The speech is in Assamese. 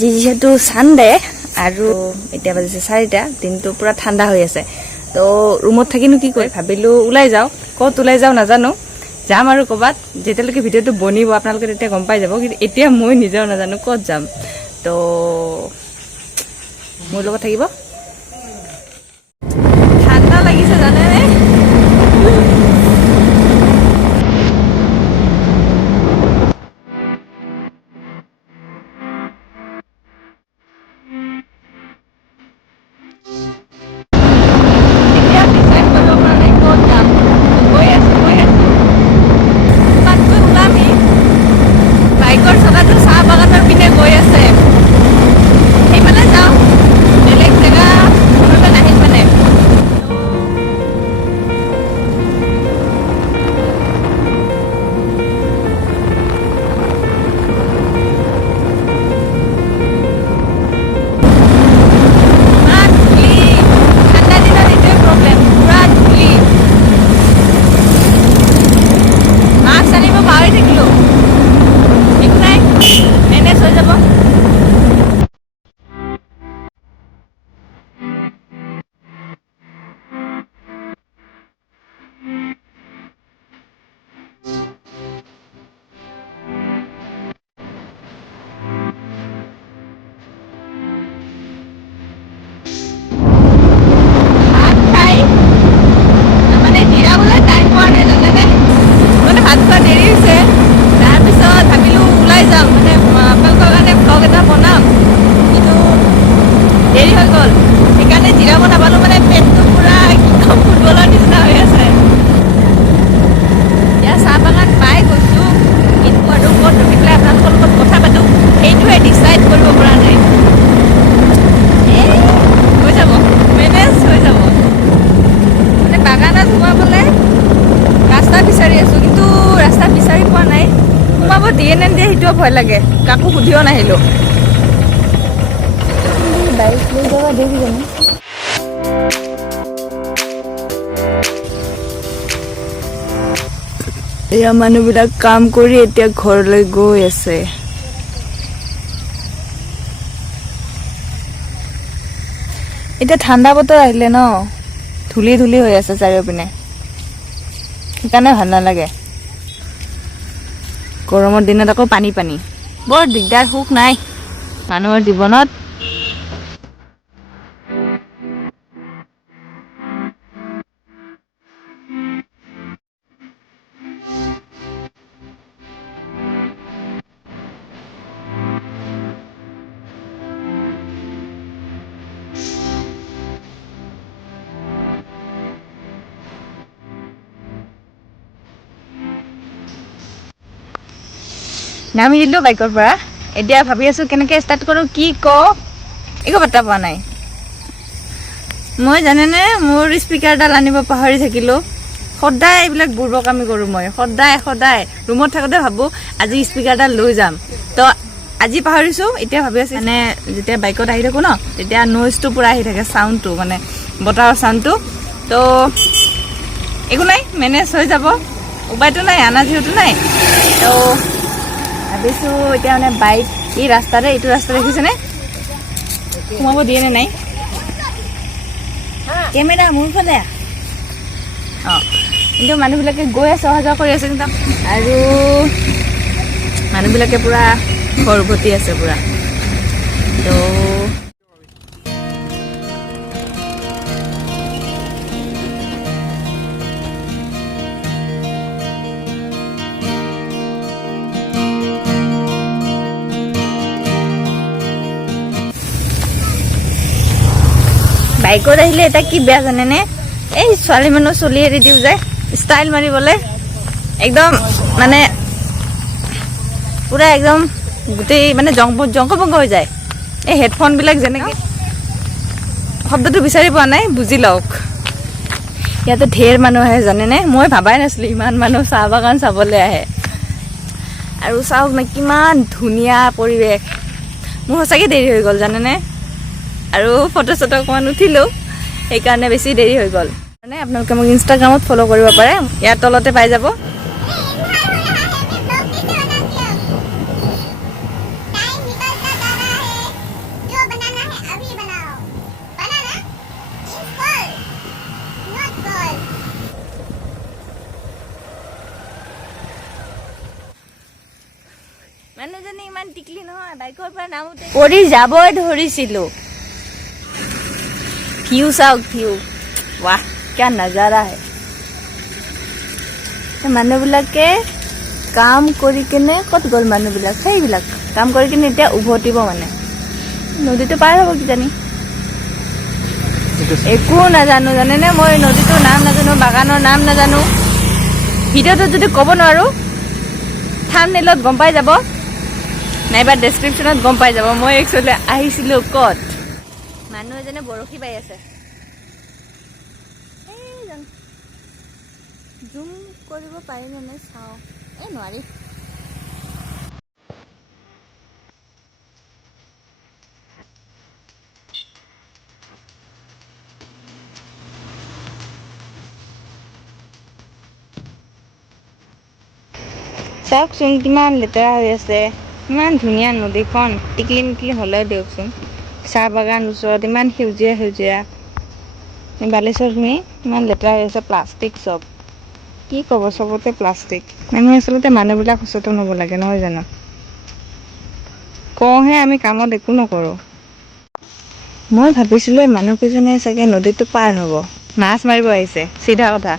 আজি যেহেতু সানডে আৰু এতিয়া বাজিছে 4টা দিনটো পুৰা ঠাণ্ডা হৈ আছে তো ৰুমত থাকিনো কি কৰি ভাবিলো ওলাই যাও কত ওলাই যাও নাজানো যাম আৰু কবাত যেতিয়ালৈকে ভিডিওটো বনিব আপোনালোকে তেতিয়া গম পাই যাব কিন্তু এতিয়া মই নিজেও নাজানো কত যাম তো মোৰ লগত থাকিব ঠাণ্ডা লাগিছে জানে নে ভয় লাগে কাকো সুধিও নাহিলো বাইক লৈ যাবা দেৰি জানো এয়া মানুহবিলাক কাম কৰি এতিয়া ঘৰলৈ গৈ আছে এতিয়া ঠাণ্ডা বতৰ আহিলে ন ধূলি ধূলি হৈ আছে চাৰিওপিনে সেইকাৰণে ভাল নালাগে গৰমৰ দিনত আকৌ পানী পানী বৰ দিগদাৰ সুখ নাই মানুহৰ জীৱনত নামি দিলো বাইকৰ পৰা এতিয়া ভাবি আছো কেনেকে ষ্টাৰ্ট কৰো কি একো পাত্তা পোৱা নাই মই জানেনে মোৰ স্পিকাৰডাল আনিব পাহৰি থাকিলো সদায় এইবিলাক বুৰ্বক আমি কৰো মই সদায় ৰুমত থাকোতে ভাবো আজি স্পিকাৰডাল লৈ যাম তো আজি পাহৰিছো এতিয়া ভাবি আছো মানে যেতিয়া বাইকত আহি থাকো ন তেতিয়া নইজটো পুৰা আহি থাকে সাউণ্ডটো মানে বতাহৰ সাউণ্ডটো তো একো নাই মেনেজ হৈ যাব উপায়টো নাই আনা যিহেতু নাই তো ভাবিছো এতিয়া মানে বাইক এই ৰাস্তাৰে এইটো ৰাস্তা দেখিছেনে সোমাব দিয়ে নে নাই কেমেৰা মোৰ ফালে কিন্তু মানুহবিলাকে গৈ আছে অহা যোৱা কৰি আছে কিন্তু আৰু মানুহবিলাকে পুৰা ঘৰভৰ্তি আছে পুৰা তো বাইকত আহিলে এটা কি বেয়া জানেনে এই ছোৱালী মানুহ চলি এৰি দিও যায় ষ্টাইল মাৰিবলৈ একদম মানে পুৰা একদম গোটেই মানে জংকপংক হৈ যায় এই হেডফোনবিলাক যেনেকৈ শব্দটো বিচাৰি পোৱা নাই বুজি লওক ইয়াতে ঢেৰ মানুহ আহে জানেনে মই ভাবাই নাছিলোঁ ইমান মানুহ চাহ বাগান চাবলৈ আহে আৰু চাওক না কিমান ধুনীয়া পৰিৱেশ মোৰ সঁচাকৈ দেৰি হৈ গ'ল জানেনে আৰু ফটো চটো অকণমান উঠিলোঁ সেইকাৰণে বেছি দেৰি হৈ গ'ল মানে আপোনালোকে মোক ইনষ্টাগ্ৰামত ফ'ল' কৰিব পাৰে ইয়াৰ তলতে পাই যাব মানুহজনী ইমান টিকলি নহয়, বাইকৰ পৰা নামোতে পৰি যাবই ধৰিছিলো। ভিউ চাওক, ভিউ ৱাহ কিয়া নজাৰা হে। মানুহবিলাকে কাম কৰি কিনে ক'ত গ'ল মানুহবিলাক, সেইবিলাক কাম কৰি কিনে এতিয়া উভতিব মানে নদীটো পাৰ হ'ব কিজানি, একো নাজানো জানেনে। মই নদীটোৰ নাম নাজানো, বাগানৰ নাম নাজানো। ভিডিঅ'টো যদি ক'ব নোৱাৰো থাম্বনেইলত গম পাই যাব, নাইবা ডেছক্ৰিপশ্যনত গম পাই যাব মই একচুৱেলি আহিছিলো ক'ত। মানুহ এজনে বৰশী বাই আছে, জুম কৰিব পাৰিনে নে চাওঁ, নোৱাৰি। চাওকচোন কিমান লেতেৰা হৈ আছে, ইমান ধুনীয়া নদীখন টিকলি মিকলি হ'লেও দিয়কচোন। চাহ বাগান ওচৰত ইমান সেউজীয়া সেউজীয়া, বালিচৰখিনি ইমান লেতেৰা হৈ আছে, প্লাষ্টিক চব। কি ক'ব, চবতে প্লাষ্টিক। আমি আচলতে মানুহবিলাক সচেতন হ'ব লাগে নহয় জানো। কওঁহে আমি কামত একো নকৰোঁ। মই ভাবিছিলোঁ এই মানুহকেইজনে চাগে নদীটো পাৰ হ'ব, মাছ মাৰিব আহিছে, চিধা কথা।